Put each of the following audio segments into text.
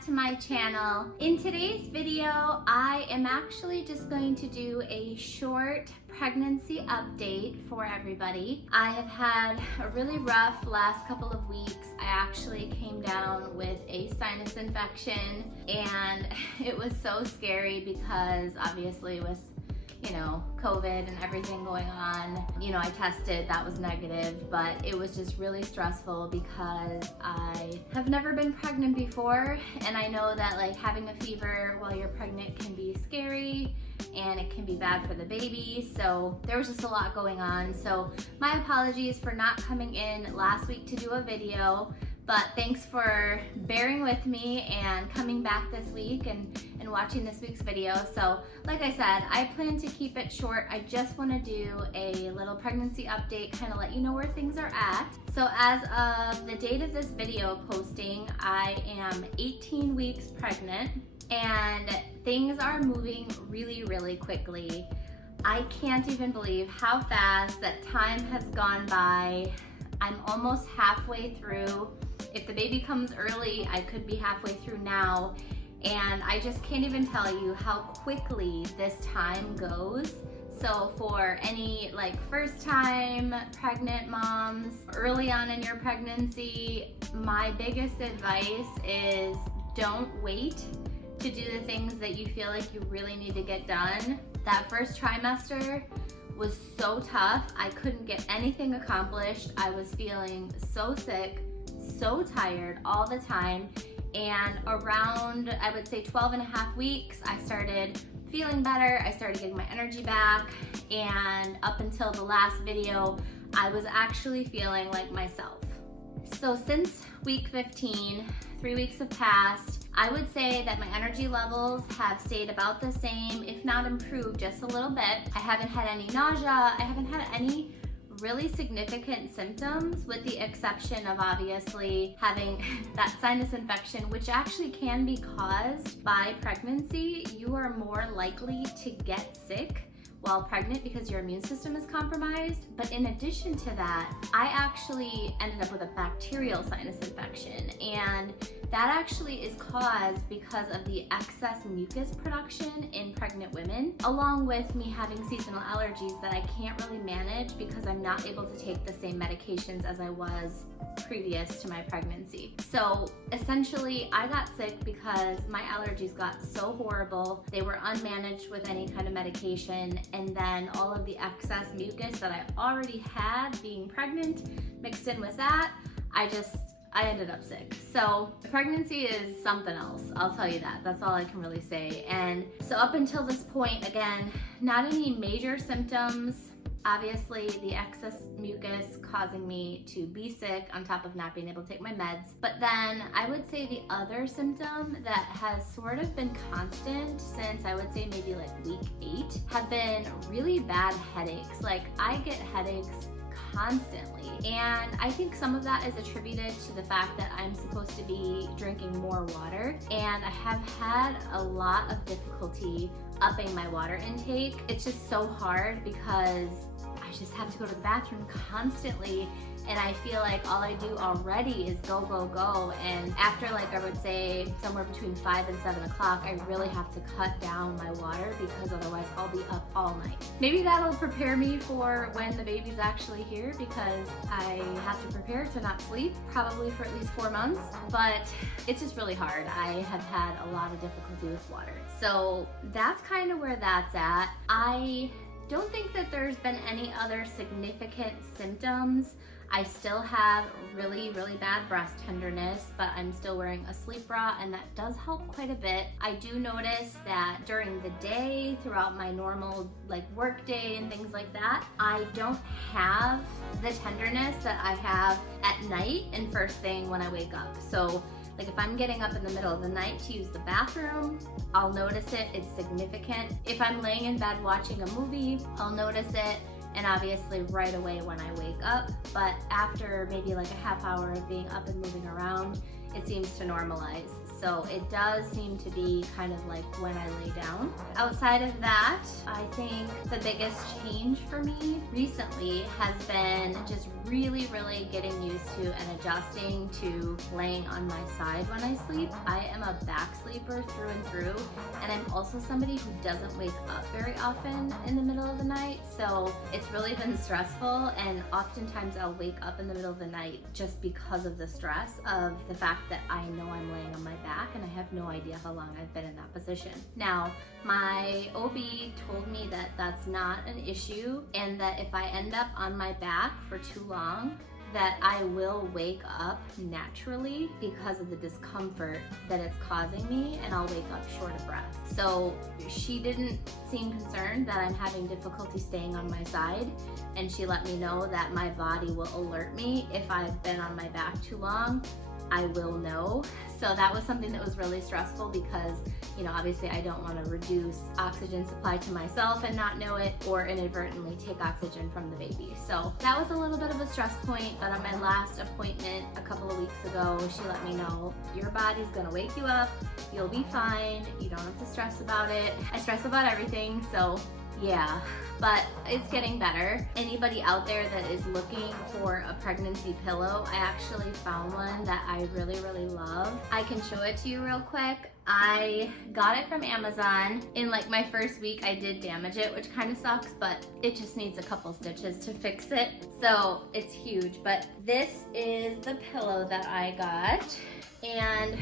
back to my channel. In today's video, I am actually just going to do a short pregnancy update for everybody. I have had a really rough last couple of weeks. I actually came down with a sinus infection and it was so scary because obviously with COVID and everything going on, I tested, that was negative, but it was just really stressful because I have never been pregnant before, and I know that like having a fever while you're pregnant can be scary and it can be bad for the baby. So there was just a lot going on. So my apologies for not coming in last week to do a video, but thanks for bearing with me and coming back this week and watching this week's video. So like I said, I plan to keep it short. I just want to do a little pregnancy update, kind of let you know where things are at. So as of the date of this video posting, I am 18 weeks pregnant and things are moving really, really quickly. I can't even believe how fast that time has gone by. I'm almost halfway through. If the baby comes early, I could be halfway through now. And I just can't even tell you how quickly this time goes. So for any first time pregnant moms, early on in your pregnancy, my biggest advice is don't wait to do the things that you feel like you really need to get done. That first trimester was so tough. I couldn't get anything accomplished. I was feeling so sick, so tired all the time. And around, I would say 12 and a half weeks, I started feeling better. I started getting my energy back. And up until the last video, I was actually feeling like myself. So since week 15, 3 weeks have passed. I would say that my energy levels have stayed about the same, if not improved just a little bit. I haven't had any nausea. I haven't had any really significant symptoms, with the exception of obviously having that sinus infection, which actually can be caused by pregnancy. You are more likely to get sick while pregnant because your immune system is compromised. But in addition to that, I actually ended up with a bacterial sinus infection, and that actually is caused because of the excess mucus production in pregnant women, along with me having seasonal allergies that I can't really manage because I'm not able to take the same medications as I was previous to my pregnancy. So essentially, I got sick because my allergies got so horrible. They were unmanaged with any kind of medication, and then all of the excess mucus that I already had being pregnant mixed in with that, I ended up sick. So pregnancy is something else, I'll tell you that. That's all I can really say. And so up until this point, again, not any major symptoms. Obviously, the excess mucus causing me to be sick on top of not being able to take my meds. But then I would say the other symptom that has sort of been constant since I would say maybe week 8 have been really bad headaches. I get headaches constantly, and I think some of that is attributed to the fact that I'm supposed to be drinking more water, and I have had a lot of difficulty upping my water intake. It's just so hard because I just have to go to the bathroom constantly, and I feel like all I do already is go, go, go. And after I would say somewhere between 5 and 7 o'clock, I really have to cut down my water because otherwise I'll be up all night. Maybe that'll prepare me for when the baby's actually here, because I have to prepare to not sleep probably for at least 4 months, but it's just really hard. I have had a lot of difficulty with water. So that's kind of where that's at. I don't think that there's been any other significant symptoms. I still have really, really bad breast tenderness, but I'm still wearing a sleep bra, and that does help quite a bit. I do notice that during the day, throughout my normal work day and things like that, I don't have the tenderness that I have at night and first thing when I wake up. So if I'm getting up in the middle of the night to use the bathroom, I'll notice it. It's significant. If I'm laying in bed watching a movie, I'll notice it. And obviously right away when I wake up. But after maybe a half hour of being up and moving around, it seems to normalize. So it does seem to be kind of like when I lay down. Outside of that, I think the biggest change for me recently has been just really getting used to and adjusting to laying on my side when I sleep. I am a back sleeper through and through, and I'm also somebody who doesn't wake up very often in the middle of the night, so it's really been stressful, and oftentimes I'll wake up in the middle of the night just because of the stress of the fact that I know I'm laying on my back and I have no idea how long I've been in that position. Now, my OB told me that that's not an issue, and that if I end up on my back for too long, that I will wake up naturally because of the discomfort that it's causing me, and I'll wake up short of breath. So she didn't seem concerned that I'm having difficulty staying on my side, and she let me know that my body will alert me if I've been on my back too long. I will know. So that was something that was really stressful because, you know, obviously I don't want to reduce oxygen supply to myself and not know it, or inadvertently take oxygen from the baby. So that was a little bit of a stress point, but on my last appointment a couple of weeks ago, she let me know, your body's gonna wake you up, you'll be fine, you don't have to stress about it. I stress about everything, so yeah, but it's getting better. Anybody out there that is looking for a pregnancy pillow, I actually found one that I really love. I can show it to you real quick. I got it from Amazon. In like my first week, I did damage it, which kind of sucks, but it just needs a couple stitches to fix it. So it's huge, but this is the pillow that I got. And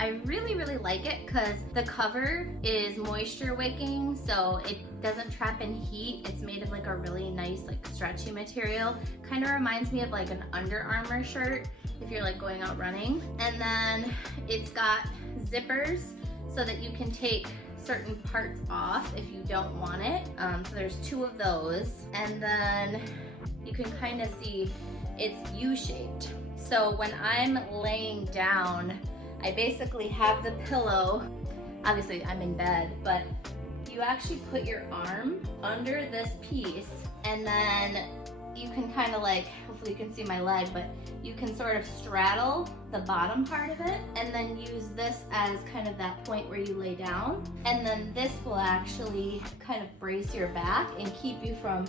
I really like it because the cover is moisture wicking, so it doesn't trap in heat. It's made of like a really nice like stretchy material. Kind of reminds me of like an Under Armour shirt if you're like going out running. And then it's got zippers so that you can take certain parts off if you don't want it. So there's 2 of those. And then you can kind of see it's U-shaped. So when I'm laying down, I basically have the pillow, obviously I'm in bed, but you actually put your arm under this piece, and then you can kind of like, hopefully you can see my leg, but you can sort of straddle the bottom part of it and then use this as kind of that point where you lay down. And then this will actually kind of brace your back and keep you from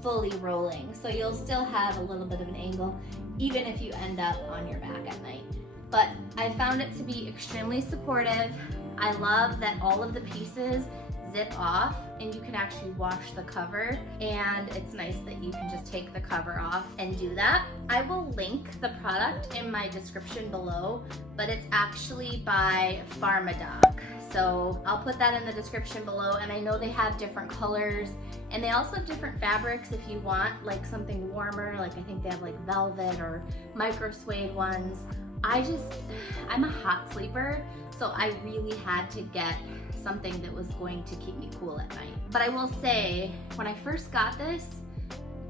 fully rolling. So you'll still have a little bit of an angle even if you end up on your back at night. But I found it to be extremely supportive. I love that all of the pieces zip off and you can actually wash the cover, and it's nice that you can just take the cover off and do that. I will link the product in my description below, but it's actually by PharMeDoc. So I'll put that in the description below, and I know they have different colors and they also have different fabrics if you want like something warmer, like I think they have like velvet or micro suede ones. I'm a hot sleeper, so I really had to get something that was going to keep me cool at night. But I will say, when I first got this,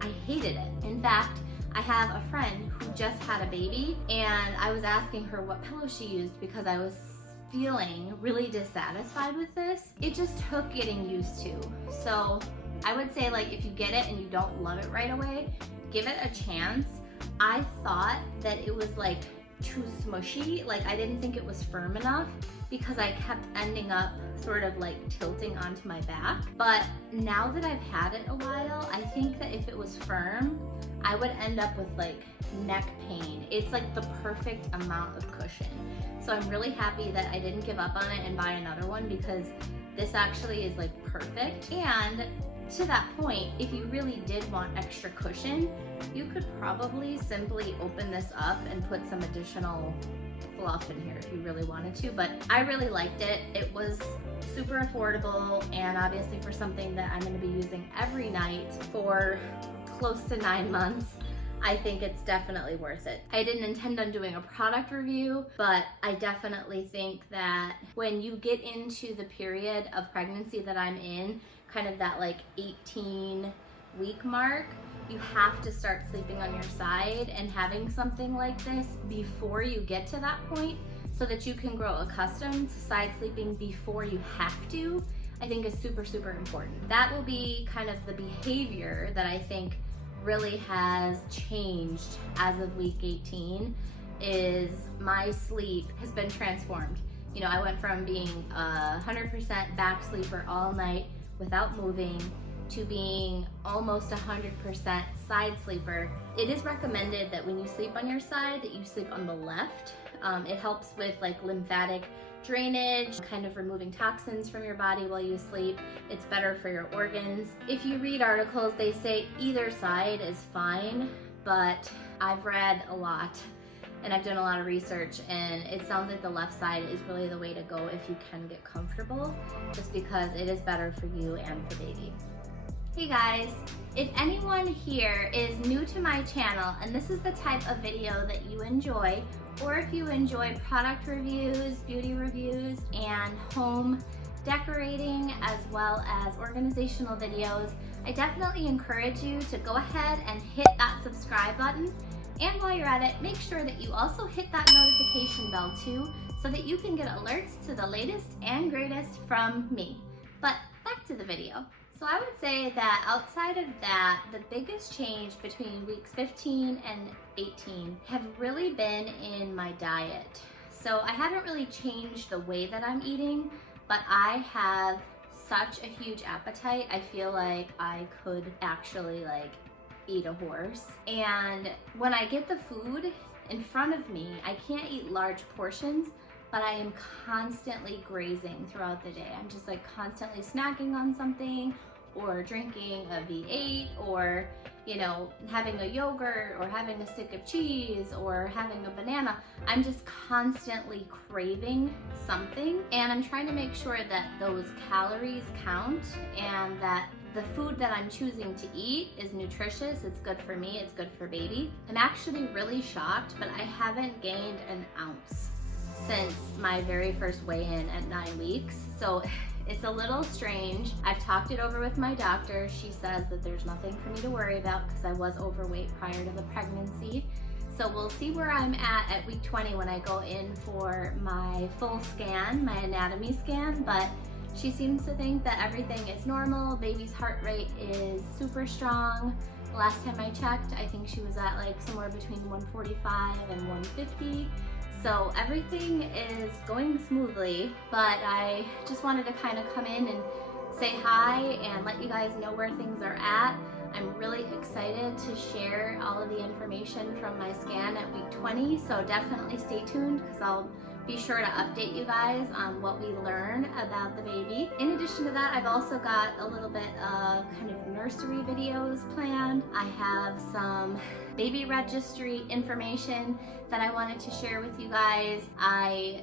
I hated it. In fact, I have a friend who just had a baby, and I was asking her what pillow she used because I was feeling really dissatisfied with this. It just took getting used to. So I would say, like, if you get it and you don't love it right away, give it a chance. I thought that it was like too smushy, like I didn't think it was firm enough because I kept ending up sort of like tilting onto my back. But now that I've had it a while, I think that if it was firm, I would end up with like neck pain. It's like the perfect amount of cushion. So I'm really happy that I didn't give up on it and buy another one, because this actually is like perfect. And to that point, if you really did want extra cushion, you could probably simply open this up and put some additional fluff in here if you really wanted to, but I really liked it. It was super affordable, and obviously for something that I'm going to be using every night for close to 9 months, I think it's definitely worth it. I didn't intend on doing a product review, but I definitely think that when you get into the period of pregnancy that I'm in, kind of that like 18-week mark, you have to start sleeping on your side, and having something like this before you get to that point so that you can grow accustomed to side sleeping before you have to, I think is super important. That will be kind of the behavior that I think really has changed as of week 18. is my sleep has been transformed. You know, I went from being a 100% back sleeper all night without moving to being almost 100% side sleeper. It is recommended that when you sleep on your side that you sleep on the left. It helps with like lymphatic drainage, kind of removing toxins from your body while you sleep. It's better for your organs. If you read articles, they say either side is fine, but I've read a lot and I've done a lot of research, and it sounds like the left side is really the way to go if you can get comfortable, just because it is better for you and for baby. Hey guys, if anyone here is new to my channel and this is the type of video that you enjoy, or if you enjoy product reviews, beauty reviews, and home decorating, as well as organizational videos, I definitely encourage you to go ahead and hit that subscribe button. And while you're at it, make sure that you also hit that notification bell too, so that you can get alerts to the latest and greatest from me. But back to the video. So I would say that outside of that, the biggest change between weeks 15 and 18 have really been in my diet. So I haven't really changed the way that I'm eating, but I have such a huge appetite. I feel like I could actually like eat a horse. And when I get the food in front of me, I can't eat large portions, but I am constantly grazing throughout the day. I'm just like constantly snacking on something, or drinking a V8, or you know, having a yogurt, or having a stick of cheese, or having a banana. I'm just constantly craving something, and I'm trying to make sure that those calories count and that the food that I'm choosing to eat is nutritious, it's good for me, it's good for baby. I'm actually really shocked, but I haven't gained an ounce since my very first weigh-in at 9 weeks. So it's a little strange. I've talked it over with my doctor. She says that there's nothing for me to worry about because I was overweight prior to the pregnancy. So we'll see where I'm at week 20 when I go in for my full scan, my anatomy scan, but she seems to think that everything is normal. Baby's heart rate is super strong. Last time I checked, I think she was at like somewhere between 145 and 150. So everything is going smoothly, but I just wanted to kind of come in and say hi and let you guys know where things are at. I'm really excited to share all of the information from my scan at week 20, so definitely stay tuned because I'll be sure to update you guys on what we learn about the baby. In addition to that, I've also got a little bit of kind of nursery videos planned. I have some baby registry information that I wanted to share with you guys. I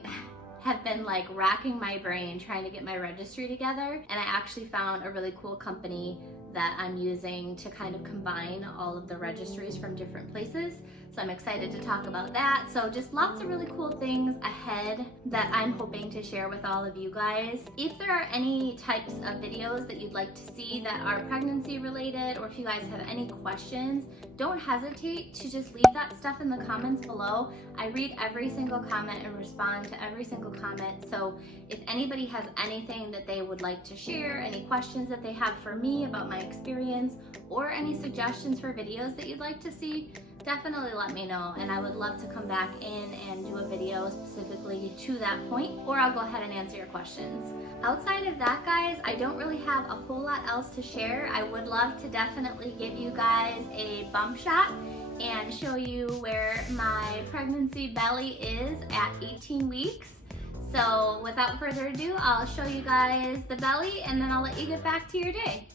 have been like racking my brain trying to get my registry together, and I actually found a really cool company that I'm using to kind of combine all of the registries from different places. So I'm excited to talk about that. So just lots of really cool things ahead that I'm hoping to share with all of you guys. If there are any types of videos that you'd like to see that are pregnancy related, or if you guys have any questions, don't hesitate to just leave that stuff in the comments below. I read every single comment and respond to every single comment. So if anybody has anything that they would like to share, any questions that they have for me about my experience, or any suggestions for videos that you'd like to see, definitely let me know, and I would love to come back in and do a video specifically to that point, or I'll go ahead and answer your questions. Outside of that, guys, I don't really have a whole lot else to share. I would love to definitely give you guys a bump shot and show you where my pregnancy belly is at 18 weeks. So without further ado, I'll show you guys the belly and then I'll let you get back to your day.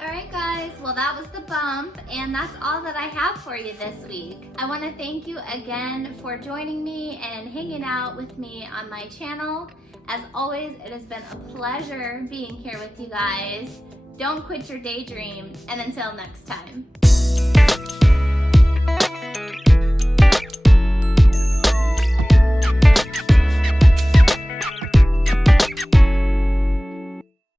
Alright guys, well that was the bump, and that's all that I have for you this week. I want to thank you again for joining me and hanging out with me on my channel. As always, it has been a pleasure being here with you guys. Don't quit your daydream, and until next time.